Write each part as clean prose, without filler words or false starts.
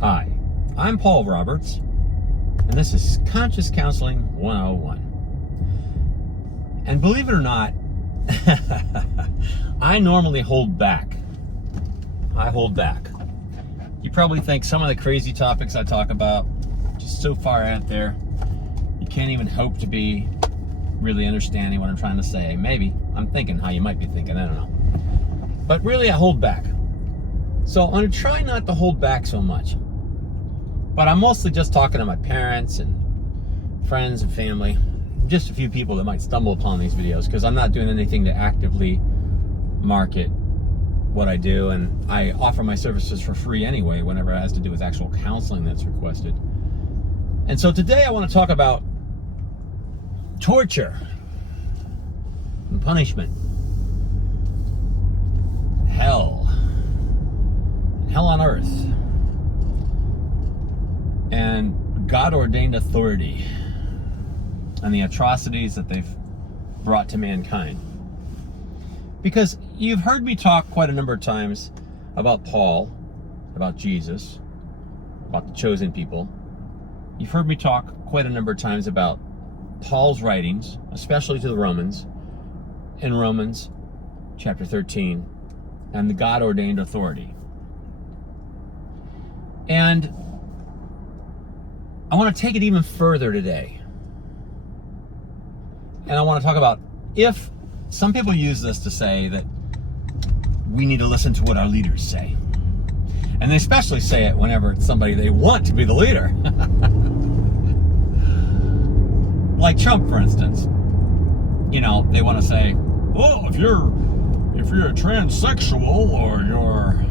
Hi, I'm Paul Roberts, and this is Conscious Counseling 101. And believe it or not, I normally hold back. I hold back. You probably think some of the crazy topics I talk about just so far out there, you can't even hope to be really understanding what I'm trying to say. Maybe. I'm thinking how you might be thinking, I don't know. But really, I hold back. So I'm going to try not to hold back so much. But I'm mostly just talking to my parents and friends and family. Just a few people that might stumble upon these videos, because I'm not doing anything to actively market what I do, and I offer my services for free anyway whenever it has to do with actual counseling that's requested. And so today I want to talk about torture and punishment, hell on earth, and God-ordained authority and the atrocities that they've brought to mankind. Because you've heard me talk quite a number of times about Paul, about Jesus, about the chosen people. You've heard me talk quite a number of times about Paul's writings, especially to the Romans, in Romans chapter 13, and the God-ordained authority. And I want to take it even further today. And I want to talk about, if some people use this to say that we need to listen to what our leaders say. And they especially say it whenever it's somebody they want to be the leader. Like Trump, for instance. You know, they want to say, well, if you're a transsexual, or you're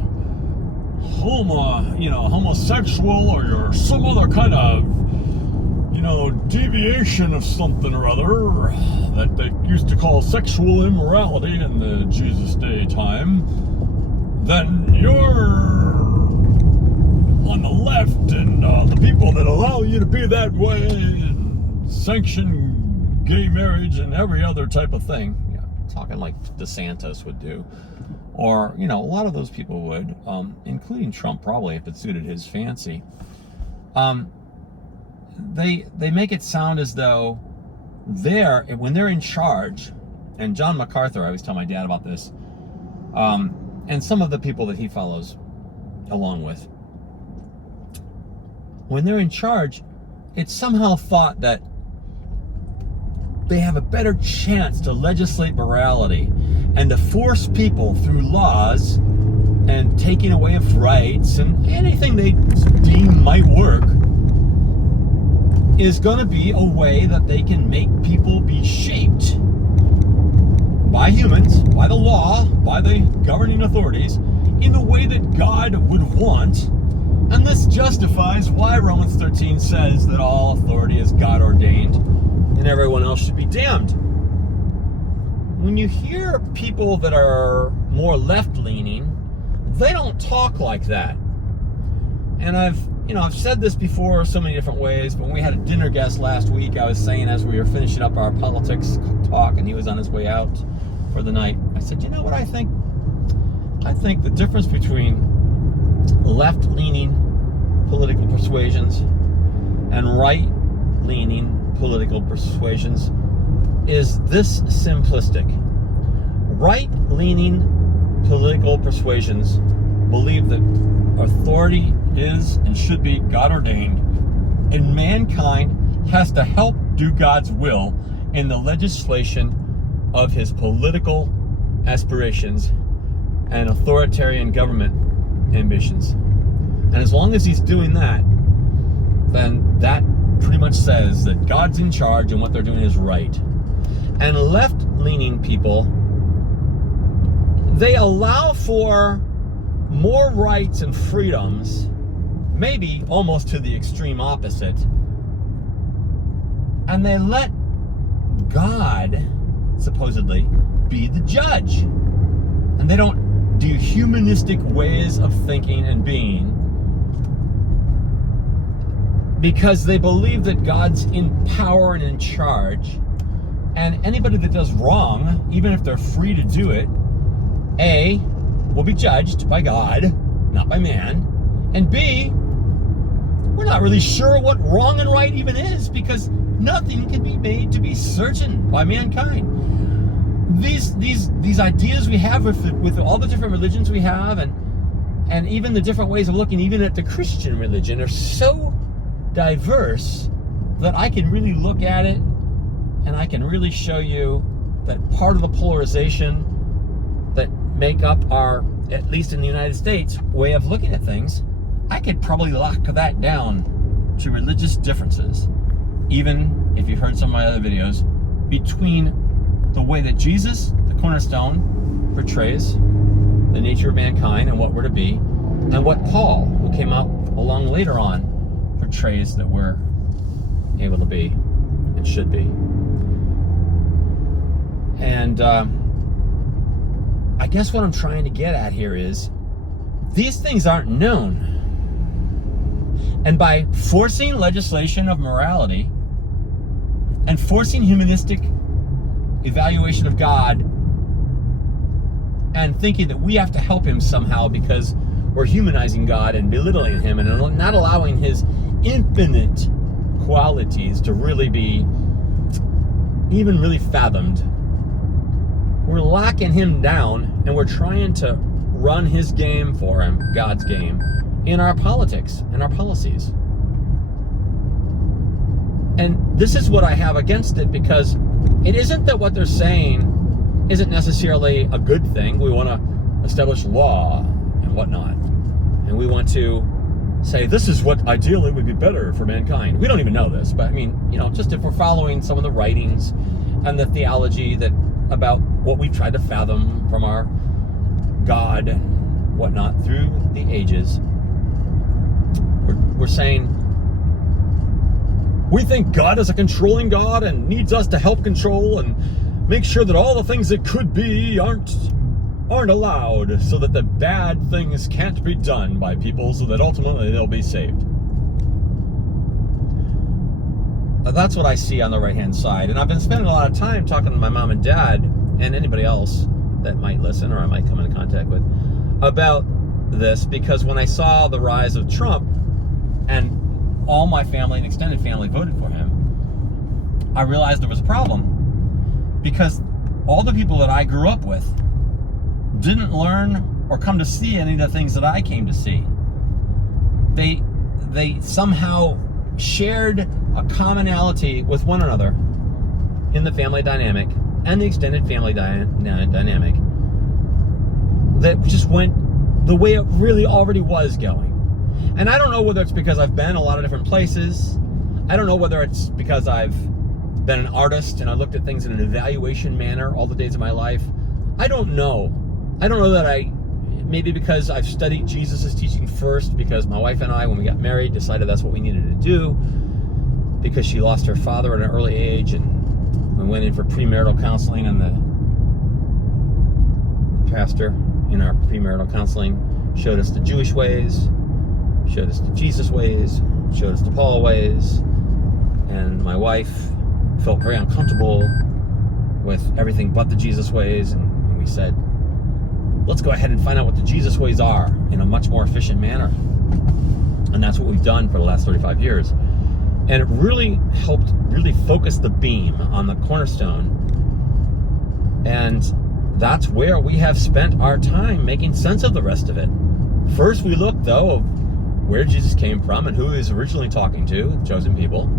homosexual, or you're some other kind of, deviation of something or other that they used to call sexual immorality in the Jesus Day time, then you're on the left, and the people that allow you to be that way and sanction gay marriage and every other type of thing. Yeah, talking like DeSantis would do. Or, a lot of those people would, including Trump probably, if it suited his fancy. They make it sound as though when they're in charge, and John MacArthur, I always tell my dad about this, and some of the people that he follows along with, when they're in charge, it's somehow thought that they have a better chance to legislate morality and to force people through laws and taking away of rights and anything they deem might work is going to be a way that they can make people be shaped by humans, by the law, by the governing authorities, in the way that God would want. And this justifies why Romans 13 says that all authority is God ordained and everyone else should be damned. When you hear people that are more left-leaning, they don't talk like that. And I've said this before so many different ways, but when we had a dinner guest last week, I was saying, as we were finishing up our politics talk and he was on his way out for the night, I said, you know what I think? I think the difference between left-leaning political persuasions and right-leaning political persuasions is this simplistic. Right-leaning political persuasions believe that authority is and should be God-ordained, and mankind has to help do God's will in the legislation of his political aspirations and authoritarian government ambitions. And as long as he's doing that, then that pretty much says that God's in charge and what they're doing is right. And left-leaning people, they allow for more rights and freedoms, maybe almost to the extreme opposite, and they let God, supposedly, be the judge. And they don't do humanistic ways of thinking and being, because they believe that God's in power and in charge, and anybody that does wrong, even if they're free to do it, A, will be judged by God, not by man, and B, we're not really sure what wrong and right even is, because nothing can be made to be certain by mankind. These ideas we have with all the different religions we have, and even the different ways of looking even at the Christian religion, are so diverse that I can really look at it and I can really show you that part of the polarization that make up our, at least in the United States, way of looking at things, I could probably lock that down to religious differences, even if you've heard some of my other videos, between the way that Jesus, the cornerstone, portrays the nature of mankind and what we're to be, and what Paul, who came out along later on, portrays that we're able to be and should be. And I guess what I'm trying to get at here is, these things aren't known. And by forcing legislation of morality and forcing humanistic evaluation of God and thinking that we have to help him somehow because we're humanizing God and belittling him and not allowing his infinite qualities to really be even really fathomed, we're locking him down and we're trying to run his game for him, God's game, in our politics and our policies. And this is what I have against it, because it isn't that what they're saying isn't necessarily a good thing. We want to establish law and whatnot, and we want to say this is what ideally would be better for mankind. We don't even know this, but I mean, just if we're following some of the writings and the theology that about what we've tried to fathom from our God and whatnot through the ages, we're saying we think God is a controlling God and needs us to help control and make sure that all the things that could be aren't allowed, so that the bad things can't be done by people, so that ultimately they'll be saved. That's what I see on the right-hand side. And I've been spending a lot of time talking to my mom and dad and anybody else that might listen or I might come into contact with about this, because when I saw the rise of Trump and all my family and extended family voted for him, I realized there was a problem, because all the people that I grew up with didn't learn or come to see any of the things that I came to see. They somehow shared a commonality with one another in the family dynamic and the extended family dynamic that just went the way it really already was going. And I don't know whether it's because I've been a lot of different places. I don't know whether it's because I've been an artist and I looked at things in an evaluation manner all the days of my life. I don't know. I don't know that maybe because I've studied Jesus' teaching first, because my wife and I, when we got married, decided that's what we needed to do, because she lost her father at an early age, and we went in for premarital counseling, and the pastor in our premarital counseling showed us the Jewish ways, showed us the Jesus ways, showed us the Paul ways, and my wife felt very uncomfortable with everything but the Jesus ways, and we said, let's go ahead and find out what the Jesus ways are in a much more efficient manner. And that's what we've done for the last 35 years. And it really helped really focus the beam on the cornerstone. And that's where we have spent our time making sense of the rest of it. First, we looked, though, of where Jesus came from and who he was originally talking to, the chosen people.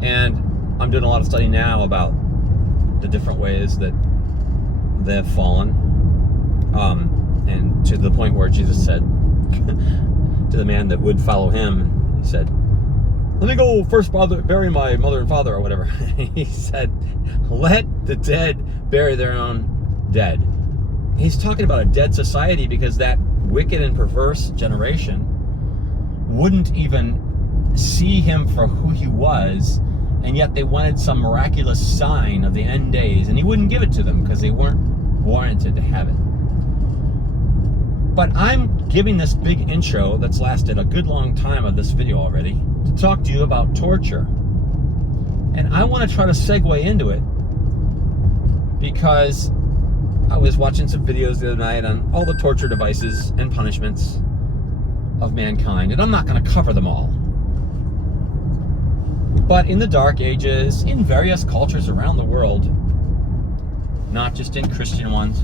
And I'm doing a lot of study now about the different ways that they have fallen. And to the point where Jesus said to the man that would follow him, he said, let me go first bury my mother and father, or whatever. He said, let the dead bury their own dead. He's talking about a dead society, because that wicked and perverse generation wouldn't even see him for who he was, and yet they wanted some miraculous sign of the end days, and he wouldn't give it to them because they weren't warranted to have it. But I'm giving this big intro that's lasted a good long time of this video already to talk to you about torture. And I want to try to segue into it because I was watching some videos the other night on all the torture devices and punishments of mankind, and I'm not going to cover them all. But in the Dark Ages, in various cultures around the world, not just in Christian ones,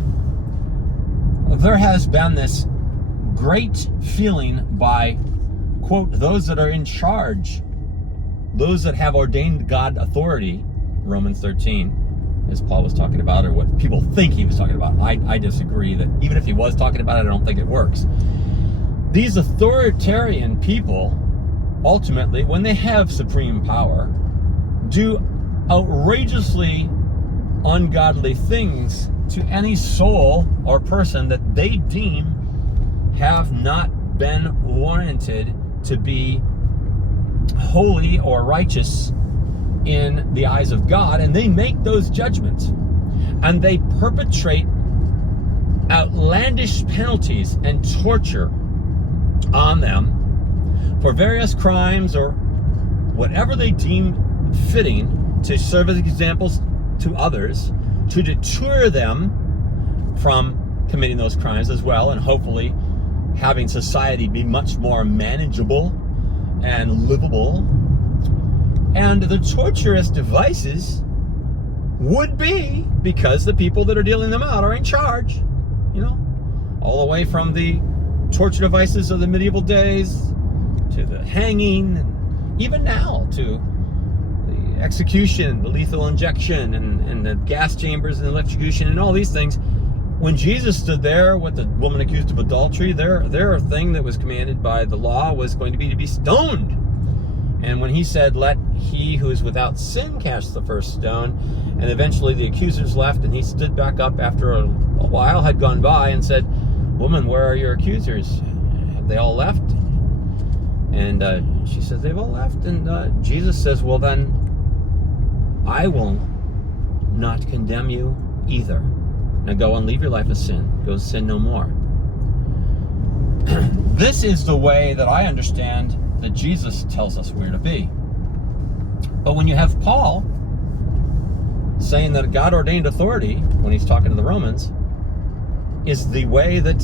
there has been this great feeling by, quote, those that are in charge, those that have ordained God authority, Romans 13, as Paul was talking about, or what people think he was talking about. I disagree that even if he was talking about it, I don't think it works. These authoritarian people, ultimately, when they have supreme power, do outrageously ungodly things to any soul or person that they deem have not been warranted to be holy or righteous in the eyes of God, and they make those judgments, and they perpetrate outlandish penalties and torture on them for various crimes or whatever they deem fitting to serve as examples to others, to deter them from committing those crimes as well, and hopefully having society be much more manageable and livable. And the torturous devices would be because the people that are dealing them out are in charge, all the way from the torture devices of the medieval days to the hanging, and even now to the execution, the lethal injection, and the gas chambers and electrocution and all these things. When Jesus stood there with the woman accused of adultery, their thing that was commanded by the law was going to be stoned. And when he said, let he who is without sin cast the first stone, and eventually the accusers left, and he stood back up after a while had gone by and said, woman, where are your accusers? Have they all left? And she says, they've all left. And Jesus says, well then, I will not condemn you either. Now go and leave your life of sin. Go sin no more. This is the way that I understand that Jesus tells us we're to be. But when you have Paul saying that God ordained authority, when he's talking to the Romans, is the way that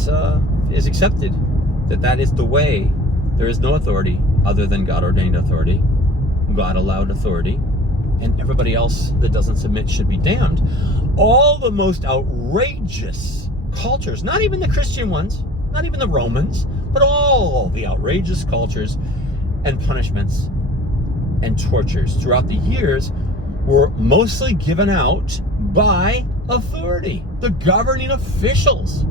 is accepted, that is the way. There is no authority other than God ordained authority, God allowed authority, and everybody else that doesn't submit should be damned. All the most outrageous cultures, not even the Christian ones, not even the Romans, but all the outrageous cultures and punishments and tortures throughout the years were mostly given out by authority, the governing officials.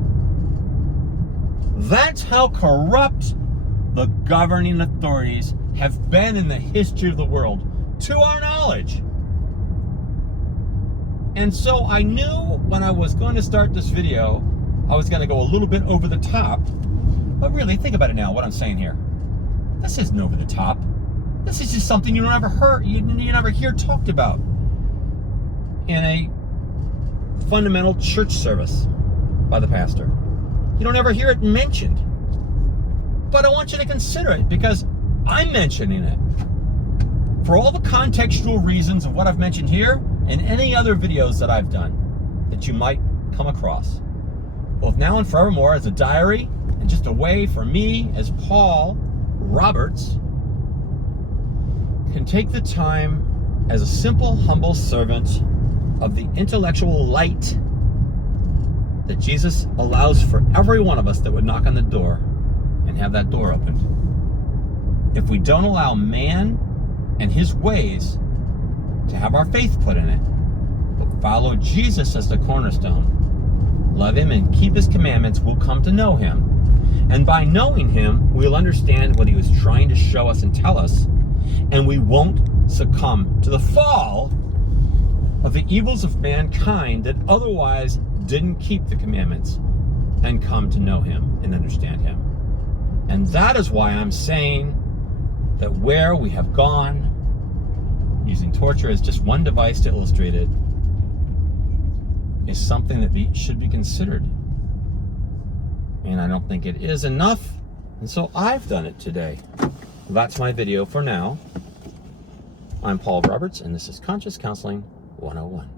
That's how corrupt the governing authorities have been in the history of the world, to our knowledge. And so I knew when I was going to start this video, I was going to go a little bit over the top. But really, think about it now, what I'm saying here. This isn't over the top. This is just something you never hear talked about in a fundamental church service by the pastor. You don't ever hear it mentioned. But I want you to consider it because I'm mentioning it. For all the contextual reasons of what I've mentioned here and any other videos that I've done that you might come across, both now and forevermore, as a diary and just a way for me as Paul Roberts can take the time as a simple, humble servant of the intellectual light that Jesus allows for every one of us that would knock on the door and have that door opened. If we don't allow man and his ways to have our faith put in it, but follow Jesus as the cornerstone, love him and keep his commandments, we'll come to know him. And by knowing him, we'll understand what he was trying to show us and tell us, and we won't succumb to the fall of the evils of mankind that otherwise didn't keep the commandments and come to know him and understand him. And that is why I'm saying that where we have gone, using torture as just one device to illustrate it, is something that should be considered. And I don't think it is enough, and so I've done it today. That's my video for now. I'm Paul Roberts, and this is Conscious Counseling 101.